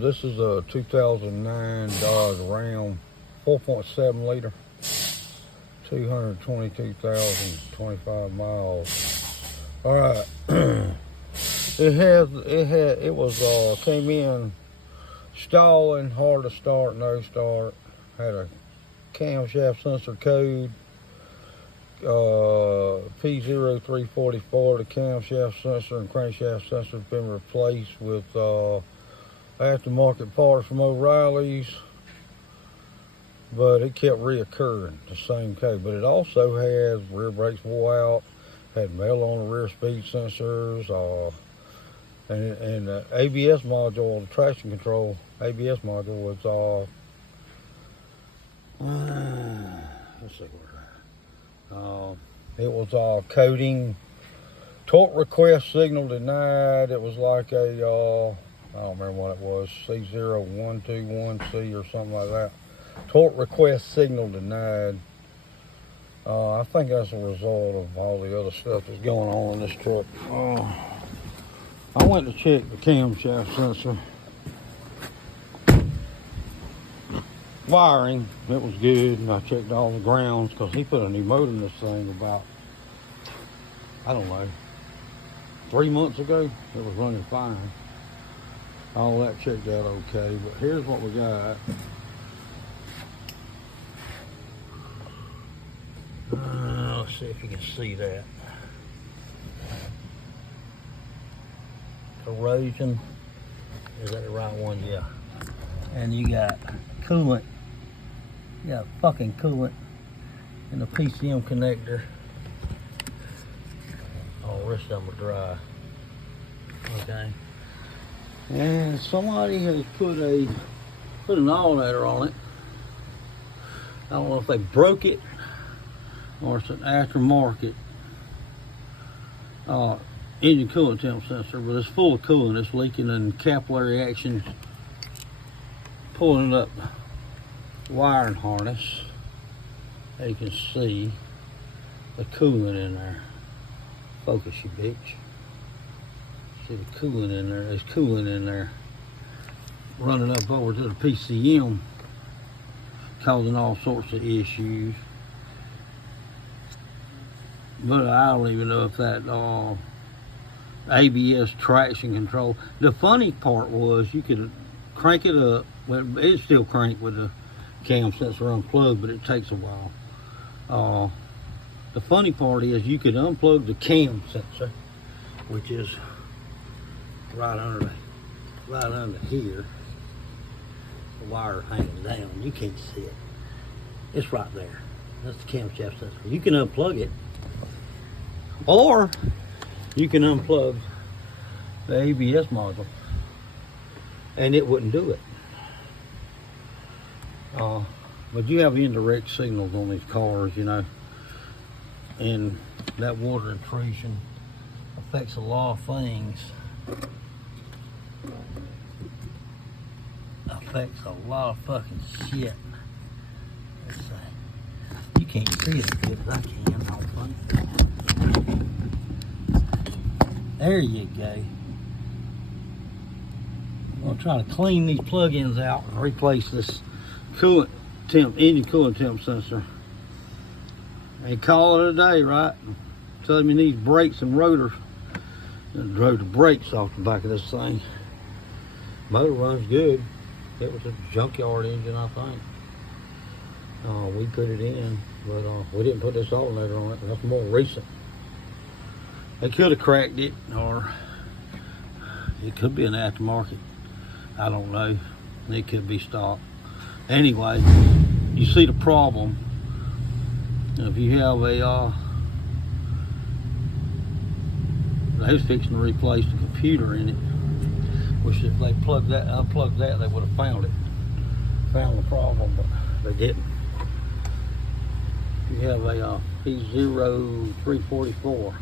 This is a 2009 Dodge Ram, 4.7 liter, 222,025 miles. All right, came in stalling, hard to start, no start. Had a camshaft sensor code, P0344. The camshaft sensor and crankshaft sensor has been replaced with aftermarket parts from O'Reilly's, but it kept reoccurring, the same code. But it also has rear brakes wore out, had metal on the rear speed sensors, and the ABS module, the traction control ABS module was let's see where it was coding. Torque request signal denied. It was like a I don't remember what it was, C0121C or something like that. Torque request signal denied. I think that's a result of all the other stuff that's going on in this truck. I went to check the camshaft sensor. Wiring, it was good, and I checked all the grounds because he put a new motor in this thing about, I don't know, 3 months ago. It was running fine. All that checked out okay, but here's what we got. Let's see if you can see that. Corrosion. Is that the right one? Yeah. And you got coolant. You got fucking coolant in the PCM connector. Oh, the rest of them are dry. Okay. And somebody has put an alternator on it. I don't know if they broke it or it's an aftermarket engine coolant temp sensor, but it's full of coolant. It's leaking in capillary action, pulling it up the wiring harness. As you can see the coolant in there. Focus, you bitch. See the coolant in there. There's coolant in there running up over to the PCM, causing all sorts of issues. But I don't even know if that ABS traction control. The funny part was you could crank it up. Well, it's still cranked with the cam sensor unplugged, but it takes a while. The funny part is you could unplug the cam sensor, which is right under here. The wire hanging down. You can't see it. It's right there. That's the camshaft sensor. You can unplug it, or you can unplug the ABS module, and it wouldn't do it. But you have indirect signals on these cars, you know, and that water intrusion affects a lot of things. Affects a lot of fucking shit. Let's see. You can't see it as good as I can, I don't think. There you go. I'm gonna try to clean these plug-ins out and replace this engine coolant temp sensor. And call it a day, right? Tell me these brakes and rotors. I drove the brakes off the back of this thing. Motor runs good. It was a junkyard engine, I think. We put it in, but we didn't put this alternator on it. That's more recent. They could have cracked it, or it could be an aftermarket. I don't know. It could be stock. Anyway, you see the problem. If you have a they was fixing to replace the computer in it, which if they unplugged that, they would have found the problem, but they didn't. You have a P0344.